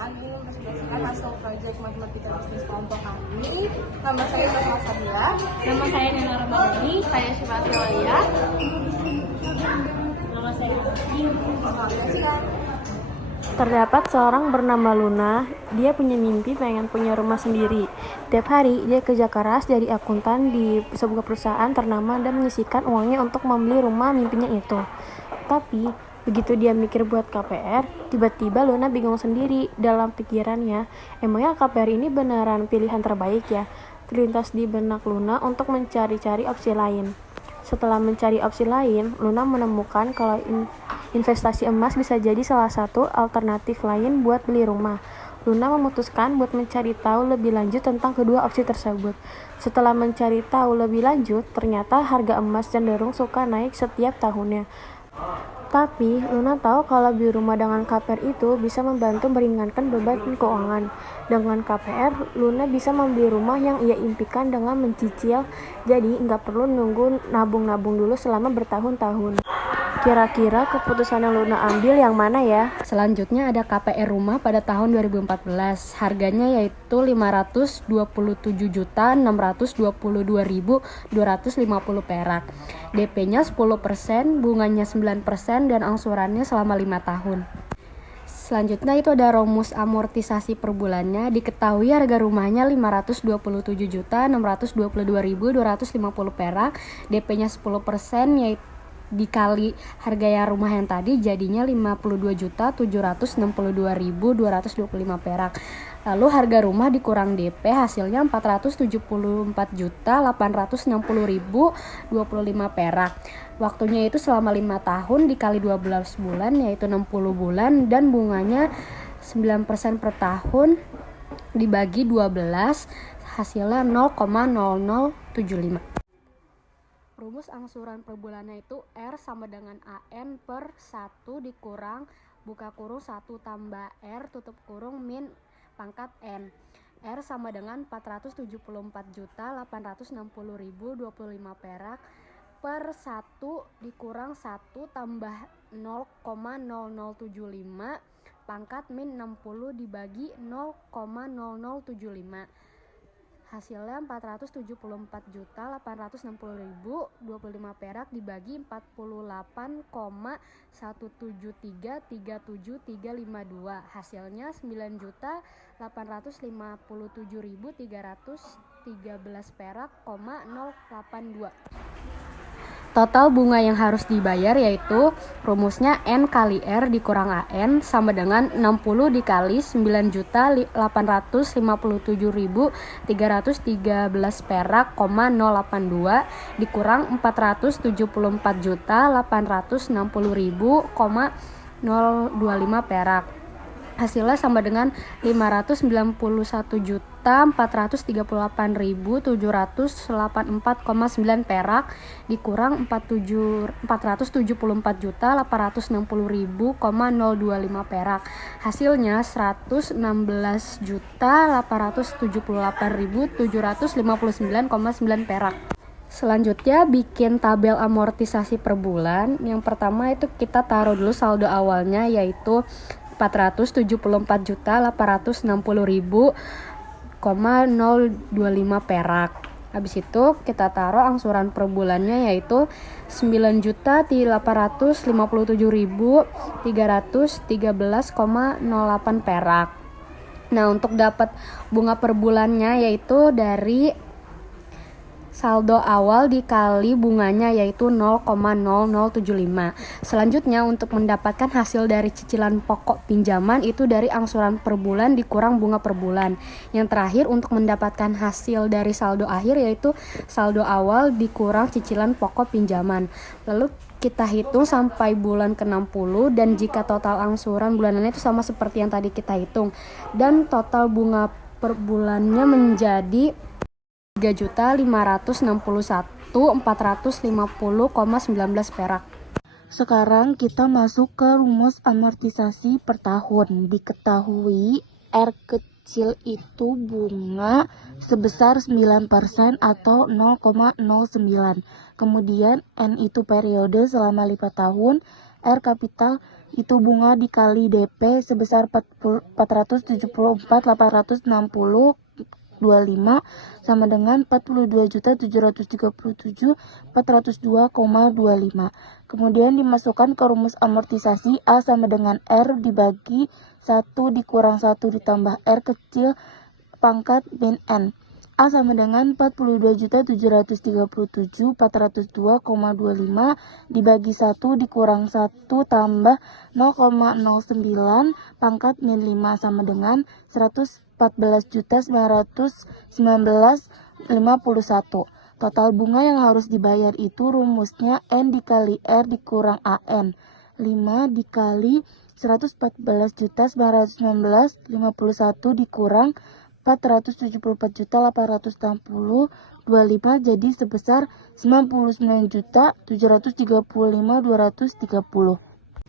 kalian ingin mempresentasikan hasil proyek matematika bisnis kelompok kami. Nama saya Nova Sabila. Nama saya Nena Ramadhani. Saya Syifa Tiwalia. Nama saya Silakan. Terdapat seorang bernama Luna. Dia punya mimpi pengen punya rumah sendiri. Tiap hari dia kerja keras jadi akuntan di sebuah perusahaan ternama dan menyisihkan uangnya untuk membeli rumah mimpinya itu. Tapi begitu dia mikir buat KPR, tiba-tiba Luna bingung sendiri dalam pikirannya. Emangnya KPR ini beneran pilihan terbaik ya? Terlintas di benak Luna untuk mencari-cari opsi lain. Setelah mencari opsi lain, Luna menemukan kalau investasi emas bisa jadi salah satu alternatif lain buat beli rumah. Luna memutuskan buat mencari tahu lebih lanjut tentang kedua opsi tersebut. Setelah mencari tahu lebih lanjut, ternyata harga emas cenderung suka naik setiap tahunnya. Tapi, Luna tahu kalau beli rumah dengan KPR itu bisa membantu meringankan beban keuangan. Dengan KPR, Luna bisa membeli rumah yang ia impikan dengan mencicil, jadi nggak perlu nunggu nabung-nabung dulu selama bertahun-tahun. Kira-kira keputusan yang Luna ambil yang mana ya? Selanjutnya ada KPR rumah pada tahun 2014. Harganya yaitu Rp527.622.250 perak. DP-nya 10%, bunganya 9% dan angsurannya selama 5 tahun. Selanjutnya itu ada rumus amortisasi per bulannya. Diketahui harga rumahnya Rp527.622.250 perak. DP-nya 10% yaitu dikali harga yang rumah yang tadi jadinya Rp52.762.225 perak. Lalu harga rumah dikurang DP hasilnya Rp474.860.025 perak. Waktunya itu selama 5 tahun dikali 12 bulan yaitu 60 bulan dan bunganya 9% per tahun dibagi 12 hasilnya 0,0075. Rumus angsuran per bulannya itu R sama dengan AN per 1 dikurang buka kurung 1 tambah R tutup kurung min pangkat N. R sama dengan Rp474.860.025 perak per 1 dikurang 1 tambah 0,0075 pangkat min 60 dibagi 0,0075. Hasilnya Rp474.860.025 perak dibagi 48,1733732. Hasilnya Rp9.857.313 perak, 082. Total bunga yang harus dibayar yaitu rumusnya N kali R dikurang AN sama dengan 60 dikali 9.857.313 perak, 082 dikurang 474.860.025 perak. Hasilnya sama dengan Rp591.438.784,9 perak dikurang 474.860.025 perak. Hasilnya Rp116.878.759,9 perak. Selanjutnya bikin tabel amortisasi per bulan. Yang pertama itu kita taruh dulu saldo awalnya yaitu Rp474.860.025 perak. Habis itu kita taruh angsuran per bulannya yaitu Rp9.853.313,08 perak. Nah, untuk dapat bunga per bulannya yaitu dari saldo awal dikali bunganya yaitu 0,0075. Selanjutnya untuk mendapatkan hasil dari cicilan pokok pinjaman itu dari angsuran per bulan dikurang bunga per bulan. Yang terakhir untuk mendapatkan hasil dari saldo akhir yaitu saldo awal dikurang cicilan pokok pinjaman. Lalu kita hitung sampai bulan ke-60 dan jika total angsuran bulanannya itu sama seperti yang tadi kita hitung dan total bunga per bulannya menjadi Rp3.561.450,19 perak. Sekarang kita masuk ke rumus amortisasi per tahun. Diketahui R kecil itu bunga sebesar 9% atau 0,09. Kemudian N itu periode selama 5 tahun, R kapital itu bunga dikali DP sebesar 474.860.25 sama dengan 42.737.402,25. Kemudian dimasukkan ke rumus amortisasi A sama dengan R dibagi 1 dikurang 1 ditambah R kecil pangkat min N. A sama dengan 42.737.402,25 dibagi 1 dikurang 1 tambah 0,09 pangkat min 5 sama dengan 114.919,51. Total bunga yang harus dibayar itu rumusnya N dikali R dikurang AN. 5 dikali 114.919,51 dikurang 474.860.25 jadi sebesar 99.735.230.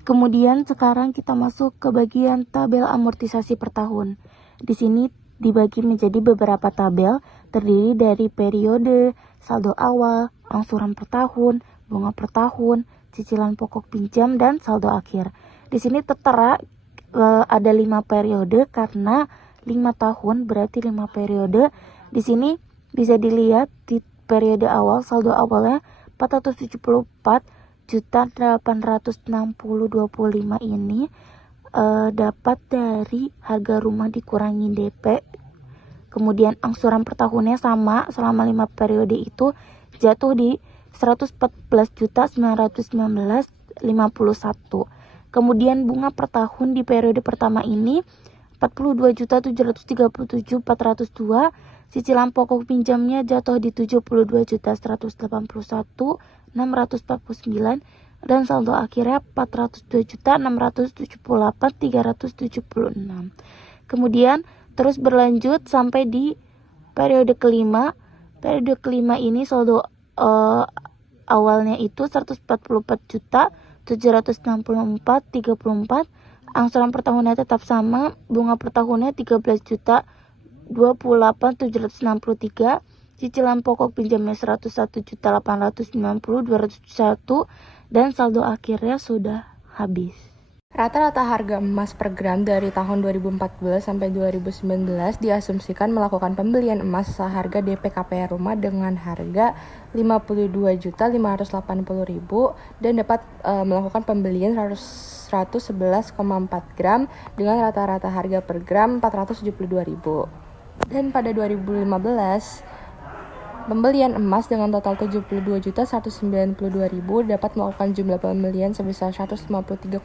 Kemudian sekarang kita masuk ke bagian tabel amortisasi per tahun. Di sini dibagi menjadi beberapa tabel terdiri dari periode, saldo awal, angsuran per tahun, bunga per tahun, cicilan pokok pinjam dan saldo akhir. Di sini tertera ada 5 periode karena 5 tahun berarti 5 periode. Di sini bisa dilihat di periode awal saldo awalnya 474.860.25 ini dapat dari harga rumah dikurangi DP. Kemudian angsuran per tahunnya sama selama 5 periode itu jatuh di 114.919.51. Kemudian bunga per tahun di periode pertama ini 42.737.402, cicilan pokok pinjamnya jatuh di 72.181.649 dan saldo akhirnya 402.678.376. Kemudian terus berlanjut sampai di periode kelima. Periode kelima ini saldo awalnya itu 144.764.34. Angsuran per tahunnya tetap sama, bunga per tahunnya 13.028.763, cicilan pokok pinjamnya 101.890.201 dan saldo akhirnya sudah habis. Rata-rata harga emas per gram dari tahun 2014 sampai 2019 diasumsikan melakukan pembelian emas seharga DP KPR rumah dengan harga 52.580.000 dan dapat melakukan pembelian 111,4 gram dengan rata-rata harga per gram 472.000. Dan pada 2015 pembelian emas dengan total 72.192.000 dapat melakukan jumlah pembelian sebesar 153,6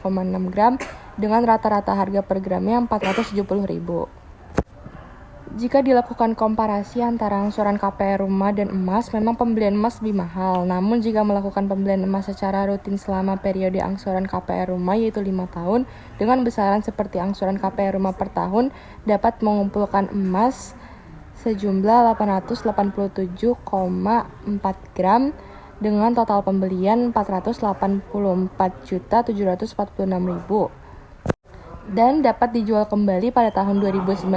gram dengan rata-rata harga per gramnya 470.000. Jika dilakukan komparasi antara angsuran KPR rumah dan emas, memang pembelian emas lebih mahal. Namun jika melakukan pembelian emas secara rutin selama periode angsuran KPR rumah yaitu 5 tahun dengan besaran seperti angsuran KPR rumah per tahun dapat mengumpulkan emas sejumlah 887,4 gram dengan total pembelian 484.746.000 dan dapat dijual kembali pada tahun 2019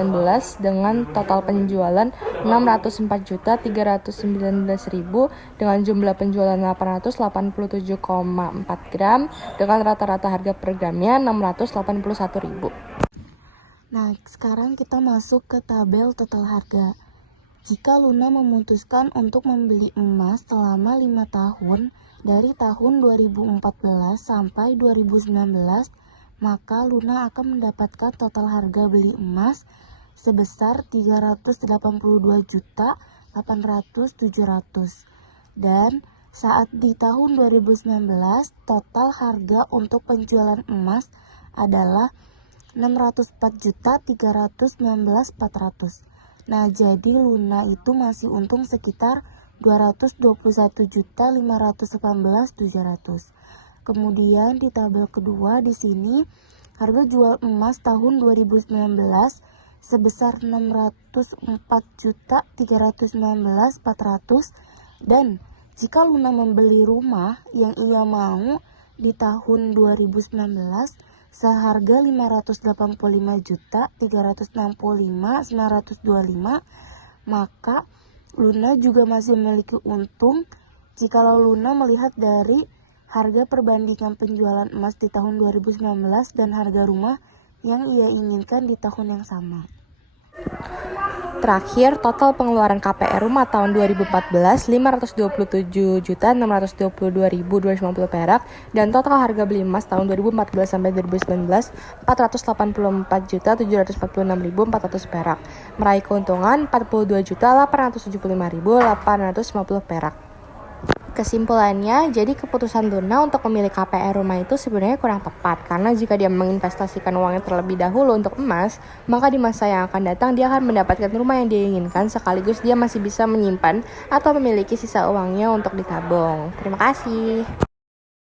dengan total penjualan 604.319.000 dengan jumlah penjualan 887,4 gram dengan rata-rata harga per gramnya 681.000. Nah, sekarang kita masuk ke tabel total harga. Jika Luna memutuskan untuk membeli emas selama 5 tahun dari tahun 2014 sampai 2019, maka Luna akan mendapatkan total harga beli emas sebesar 382.800.700. Dan saat di tahun 2019, total harga untuk penjualan emas adalah 604.319.400. Nah, jadi Luna itu masih untung sekitar 221.518.700. Kemudian di tabel kedua di sini harga jual emas tahun 2019 sebesar 604.319.400 dan jika Luna membeli rumah yang ia mau di tahun 2019 seharga 585.365.925, maka Luna juga masih memiliki untung jikalau Luna melihat dari harga perbandingan penjualan emas di tahun 2019 dan harga rumah yang ia inginkan di tahun yang sama. Terakhir, total pengeluaran KPR rumah tahun 2014 527.622.250 perak dan total harga beli emas tahun 2014 sampai 2019 484.746.400 perak, meraih keuntungan 42.875.850 perak. Kesimpulannya, jadi keputusan Luna untuk memilih KPR rumah itu sebenarnya kurang tepat karena jika dia menginvestasikan uangnya terlebih dahulu untuk emas, maka di masa yang akan datang dia akan mendapatkan rumah yang dia inginkan sekaligus dia masih bisa menyimpan atau memiliki sisa uangnya untuk ditabung. Terima kasih.